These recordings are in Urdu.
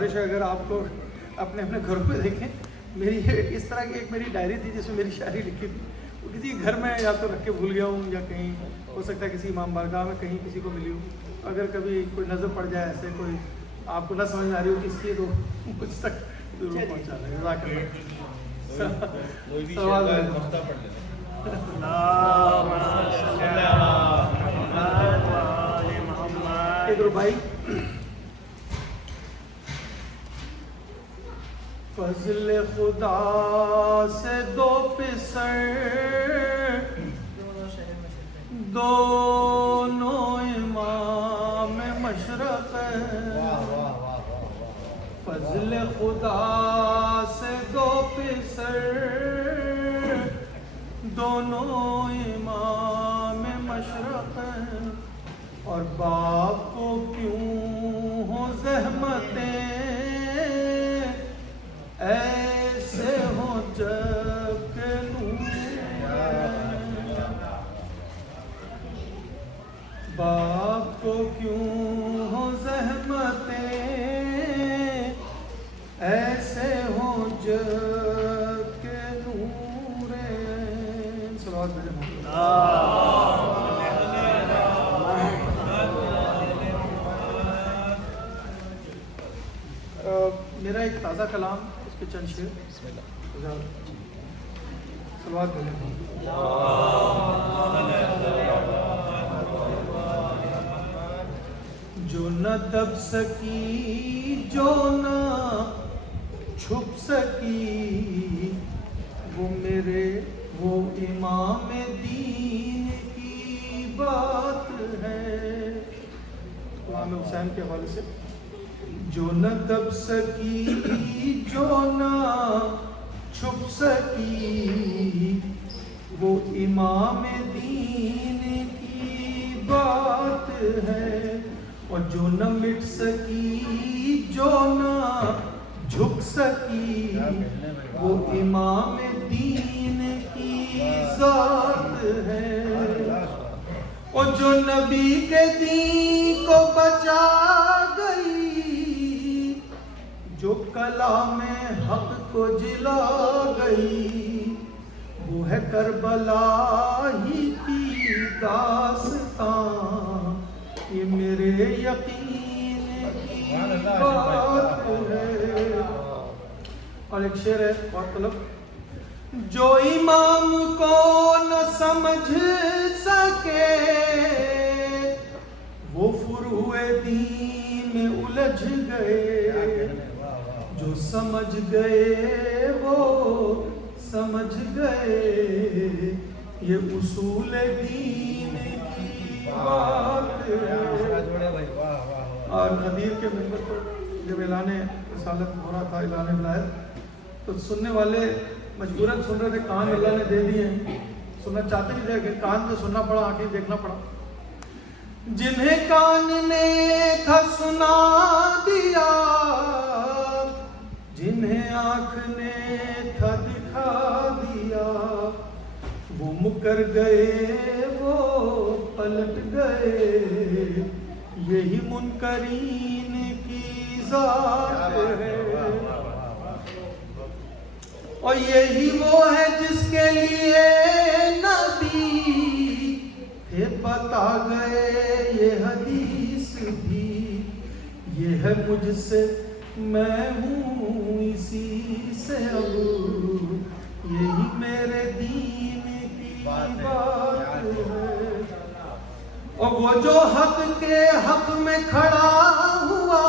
اگر آپ لوگ اپنے گھروں پہ دیکھیں، میری اس طرح کی ایک میری ڈائری تھی جس میں میری شاعری لکھی تھی. وہ کسی گھر میں یا تو رکھ کے بھول گیا ہوں یا کہیں ہو سکتا ہے کسی امام بارگاہ میں کہیں کسی کو ملی ہوں. اگر کبھی کوئی نظر پڑ جائے ایسے کوئی آپ کو نہ سمجھ آ رہی ہو کس کی تو مجھ تک ضرور پہنچا دیں. جزاک اللہ. بھائی فضل خدا سے دو پسر دونوں امام مشرق. فضل خدا سے دو پسر دونوں امام مشرق. اور باپ کو کیوں ہو زحمتیں ایسے ہو جب کہ باپ کو کیوں ہو زحمتیں ایسے ہو جب کہ نور. صلوات میرا ایک تازہ کلام اس کے چند شعر. بسم اللہ. صلوات جو نہ دب سکی جو نہ چھپ سکی وہ امام دین کی بات ہے. امام حسین کے حوالے سے جو نہ دب سکی جو نہ چھپ سکی وہ امام دین کی بات ہے. اور جو نہ مٹ سکی جو نہ جھک سکی وہ امام دین کی ذات ہے. اور جو نبی کے دین کو بچا گئی جو کلام حق کو جلا گئی وہ ہے کربلا ہی کی داستان. یہ میرے یقین کی بات ہے. اور ایک شعر ہے بہت طلب. جو امام کو نہ سمجھ سکے وہ فروع دین میں الجھ گئے. جو سمجھ گئے وہ سمجھ گئے یہ اصول دین کی بات ہے. اور غدیر کے منبر پر جب اعلان رسالت ہو رہا تھا اعلان ولایت تو سننے والے مجبوراً سن رہے تھے. کان اللہ نے دے دیے ہیں سننا چاہتے نہیں تھے لیکن کان سے سننا پڑا آنکھیں دیکھنا پڑا. جنہیں کان نے تھا سنا دیا جنہیں آنکھ نے تھا دکھا دیا وہ مکر گئے وہ پلٹ گئے یہی منکرین کی ذات ہے. اور یہی وہ ہے جس کے لیے نبی تھے بتا گئے یہ حدیث بھی. یہ ہے مجھ سے میں ہوں اسی سے اب یہی میرے دین کی بات ہے. اور وہ جو حق کے حق میں کھڑا ہوا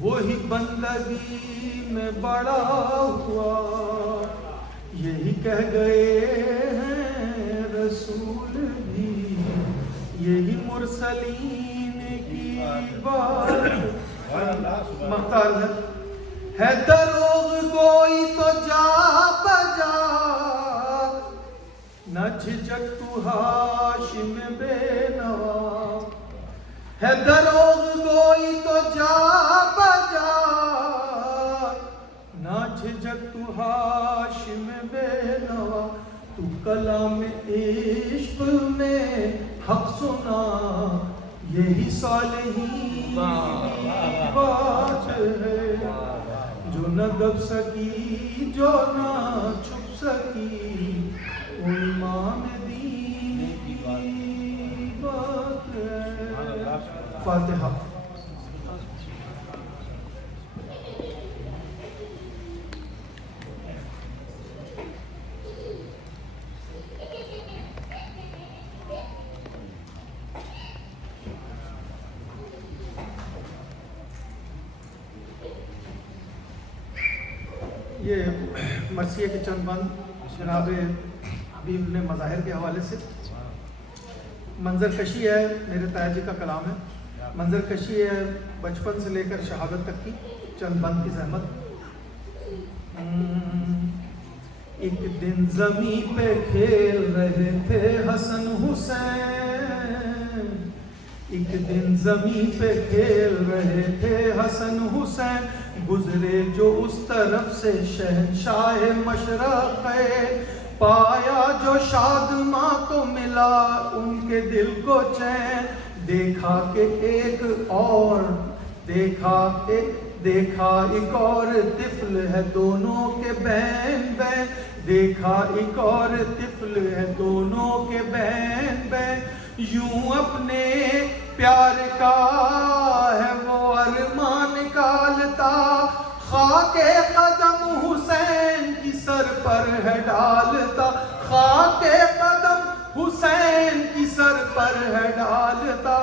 وہی بندگی میں بڑا ہوا. یہی کہہ گئے ہیں رسول بھی یہی مرسلین کی بات. مختار ہے دروغ گوئی تو جا بجا نہ جھجک تو ہاشم بے نوا. ہے دروغ گوئی تو جا بجا نہ جھجک تو ہاشم بے نوا. تو کلام عشق میں حق سنا یہی صالحین کی بات نہ دب سکی جو نہ چھپ سکی وہ امام دین کی بات ہے. فاتحہ. یہ مرثیہ کے چند بند جناب حبیب نے مظاہر کے حوالے سے. منظر کشی ہے، میرے طاہر جی کا کلام ہے. منظر کشی ہے بچپن سے لے کر شہادت تک کی، چند بند کی زحمت. ایک دن زمین پہ کھیل رہے تھے حسن حسین، ایک دن زمین پہ کھیل رہے تھے حسن حسین، گزرے جو اس طرف سے شہنشاہ مشرق ہے، پایا جو شادماں تو ملا ان کے دل کو چین، دیکھا کہ ایک اور دیکھا ایک اور طفل ہے دونوں کے بین بین، دیکھا ایک اور طفل ہے دونوں کے بین بین، یوں اپنے پیار کا ہے وہ ارمان نکالتا، خاک قدم حسین کی سر پر ہے ڈالتا، خاک قدم حسین کی سر پر ہے ڈالتا،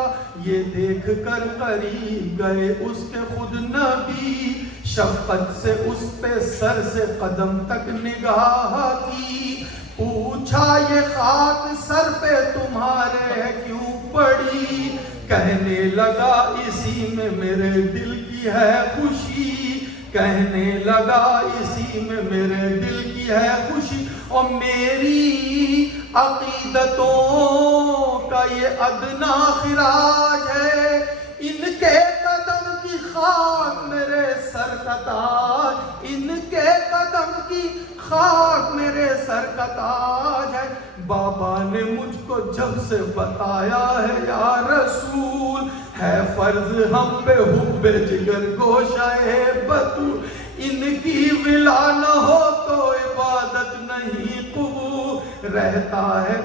یہ دیکھ کر قریب گئے اس کے خود نبی، شفقت سے اس پہ سر سے قدم تک نگاہ کی، پوچھا یہ خاک سر پہ تمہارے کیوں پڑی، کہنے لگا اسی میں میرے دل کی ہے خوشی، کہنے لگا اسی میں میرے دل کی ہے خوشی، اور میری عقیدتوں کا یہ ادنا خراج ہے، ان کے قدم کی خاک میرے سر کا تاج، ان کے قدم کی خاک میرے سر کا تاج ہے، بابا نے مجھ کو جب سے بتایا ہے یا رسول، ہے فرض ہم پہ حب جگر گوشہ بطول، ان کی ولا نہ ہو تو عبادت نہیں قبول، رہتا ہے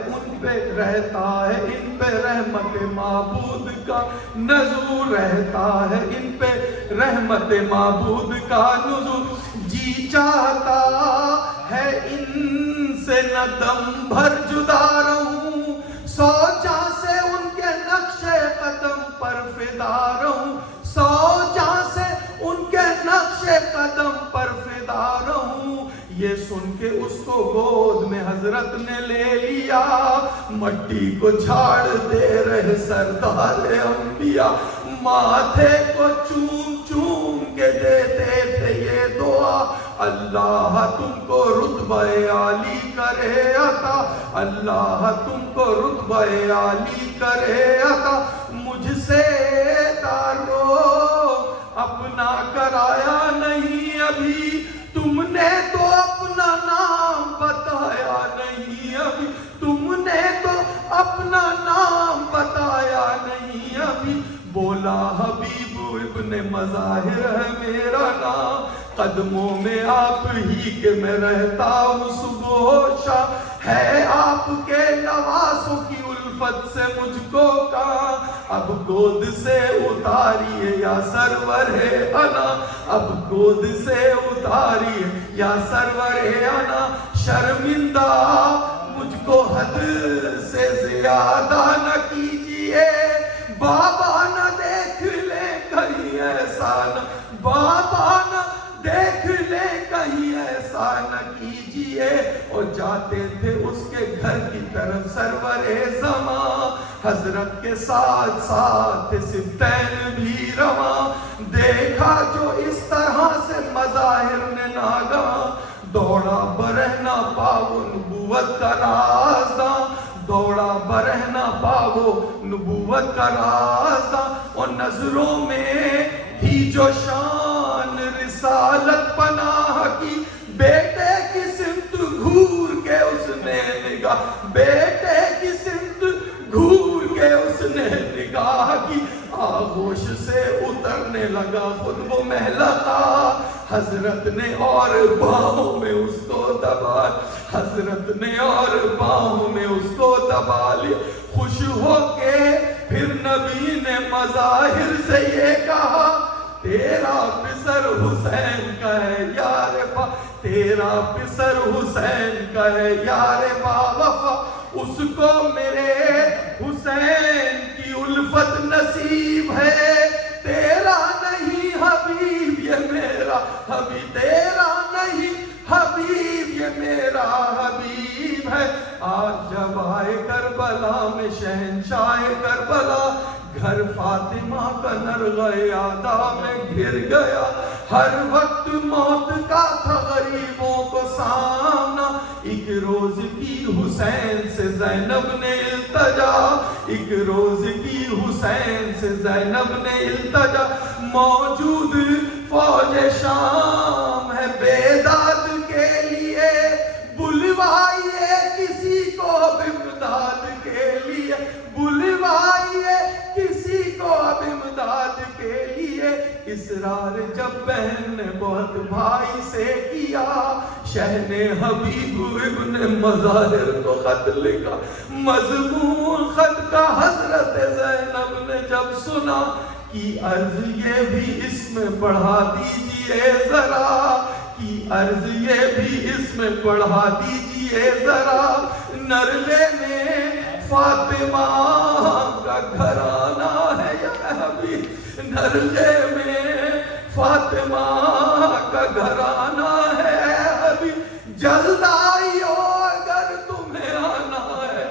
ان پہ رحمت معبود کا نزول، رہتا ہے ان پہ رحمت معبود کا نزول، جی چاہتا ہے ان سے نہ دم بھر جدا رہوں، سو جاں سے ان کے نقش قدم پر فدا رہوں، سو جاں سے ان کے نقش قدم پر فدا رہوں، یہ سن کے اس کو گود میں حضرت نے لے لیا، مٹی کو جھاڑ دے رہے سردار انبیاء، ماتھے کو چوم چوم کے دیتے تھے یہ دعا، اللہ تم کو رتبہ عالی کرے عطا، اللہ تم کو رتبہ عالی کرے عطا، مجھ سے تعارف اپنا کرایا نہیں ابھی، تم نے تو اپنا نام بتایا نہیں ابھی، تم نے تو اپنا نام بتایا نہیں ابھی، بولا حبیب ابن مظاہر ہے میرا نام، قدموں میں آپ ہی کے میں رہتا ہوں صبح و شام، ہے آپ کے نواسوں کی الفت سے مجھ کو کہاں، اب گود سے اتاریے یا سرور انا، اب گود سے اتاریے یا سرور انا، شرمندہ مجھ کو حد سے زیادہ نہ کیجیے، بابا نہ دیکھ لے کہیں ایسا نہ، بابا نہ دیکھ لے کہیں ایسا نہ کیجیے، اور جاتے تھے اس کے گھر کی طرف سرور زماں، حضرت کے ساتھ ساتھ سبتین بھی رواں، دیکھا جو اس طرح سے مظاہر نے ناگاں، دوڑا برہنہ پاو نبوت کا رازداں، دوڑا برہنہ پاو نبوت کا رازداں، اور نظروں میں تھی جو شان رسالت پناہ کی، بیٹے کی سمت گھور کے اس نے نگاہ، بیٹے کی سمت گھور کے اس نے نگاہ کی، آغوش سے اترنے لگا خود وہ محلقہ، حضرت نے اور باہوں میں اس کو دبا، حضرت نے اور باہوں میں اس کو دبا لیا۔ خوش ہو کے پھر نبی نے مظاہر سے یہ کہا، تیرا پسر حسین کا ہے یار با، تیرا پسر حسین کا ہے یار با وفا، اس کو میرے حسین کی الفت نصیب ہے، تیرا نہیں حبیب یہ میرا حبیب، تیرا نہیں حبیب یہ میرا حبیب ہے۔ آج جب آئے کربلا میں شہنشاہ کربلا، گھر فاطمہ کا نرغہ ادا میں گر گیا، ہر وقت موت کا تھا غریبوں کو سامنا، ایک روز کی حسین سے زینب نے التجا، ایک روز کی حسین سے زینب نے التجا، موجود فوج شام ہے بیداد کے لیے، بلوائیے کسی کو امداد کے لیے، بلوائیے کسی کو اب امداد کے لیے۔ اصرار جب بہن نے بہت بھائی سے کیا، شہن حبیب ابن مظاہر کو خط لکھا، مضمون خط کا حضرت زینب نے جب سنا، کی عرض یہ بھی اس میں پڑھا دیجئے ذرا، کی عرض یہ بھی اس میں پڑھا دیجئے ذرا، نرغے میں فاطمہ کا گھرانہ ہے یا حبیب، نرغے میں فاطمہ کا گھرانہ ہے حبیب، جلد آئی ہو اگر تمہیں آنا ہے،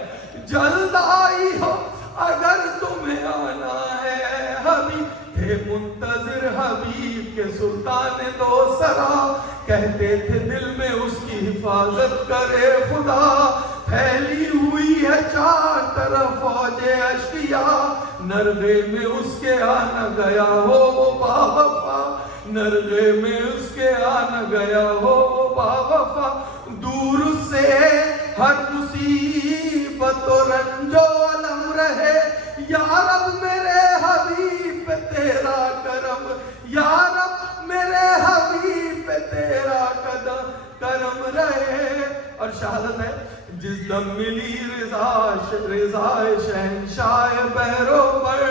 جلد آئی ہو اگر تمہیں آنا ہے حبیب۔ تھے منتظر حبیب کے سلطان دو سرا، کہتے تھے دل میں اس کی حفاظت کرے خدا، پھیلی ہوئی ہے چار طرف فوج اشقیاء، نرغے میں اس کے آنا گیا ہو وہ باوفا، نرغے میں اس کے آنا گیا ہو وہ باوفا، دور سے ہر مصیبت و رنج و علم رہے، یا رب میرے حبیب پہ تیرا کرم، یا رب میرے حبیب پہ تیرا کرم رہے۔ اور شہادت ہے، جس دم ملی رضا شہنشاہ بحروں پر،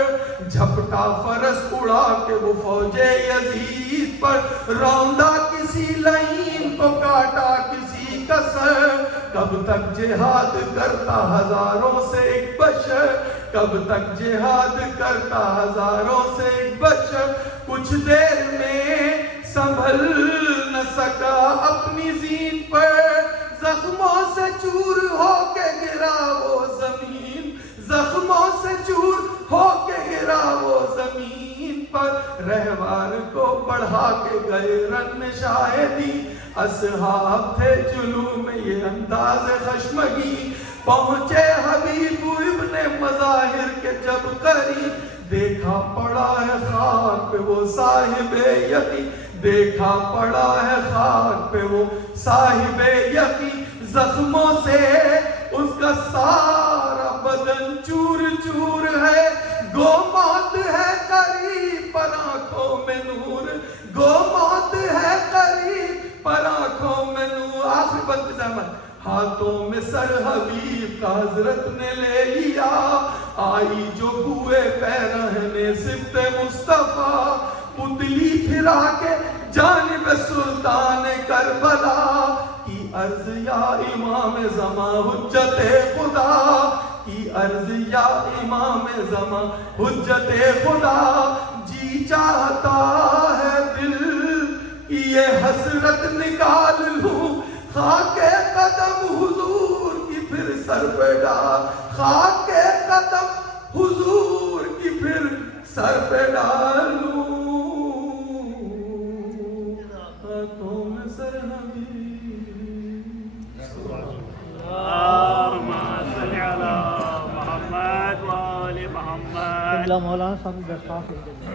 جھپٹا فرس اڑا کے وہ فوج یزید پر، روندا کسی لعین کو کاٹا کسی کا سر، کب تک جہاد کرتا ہزاروں سے ایک بشر، کب تک جہاد کرتا ہزاروں سے ایک بشر، کچھ دیر میں سنبھل نہ سکا اپنی زین پر، زخموں سے چور ہو کے گرا وہ زمین، زخموں سے چور ہو کے گرا وہ زمین پر، رہوار کو بڑھا کے گئے رن شاہدی، اصحاب تھے جلوہ میں یہ انداز خشمگی، پہنچے حبیب ابن مظاہر کے جب قریب، دیکھا پڑا ہے خاک پہ وہ صاحب یقین، دیکھا پڑا ہے خاک پہ وہ صاحب یقین، زخموں سے اس کا سارا بدن چور چور ہے، گو موت ہے قریب پر آنکھوں میں نور، گو موت ہے قریب پر آنکھوں میں نور۔ آخری بند زحمت، ہاتھوں میں سر حبیب کا حضرت نے لے لیا، آئی جو ہوئے پیرہنے سبت مصطفیٰ، پتلی پھرا کے جانب سلطان کربلا، کی عرض یا امام زمان حجت خدا، کی عرض یا امام زمان حجت خدا، جی چاہتا ہے دل کی یہ حسرت نکال لوں، خاک قدم حضور کی پھر سر پہ ڈال، خاک قدم حضور کی پھر سر پہ ڈالوں، ہاتھوں میں سر حبیب۔ اللہم صل علی محمد و آل محمد۔ مولانا صاحب درخواست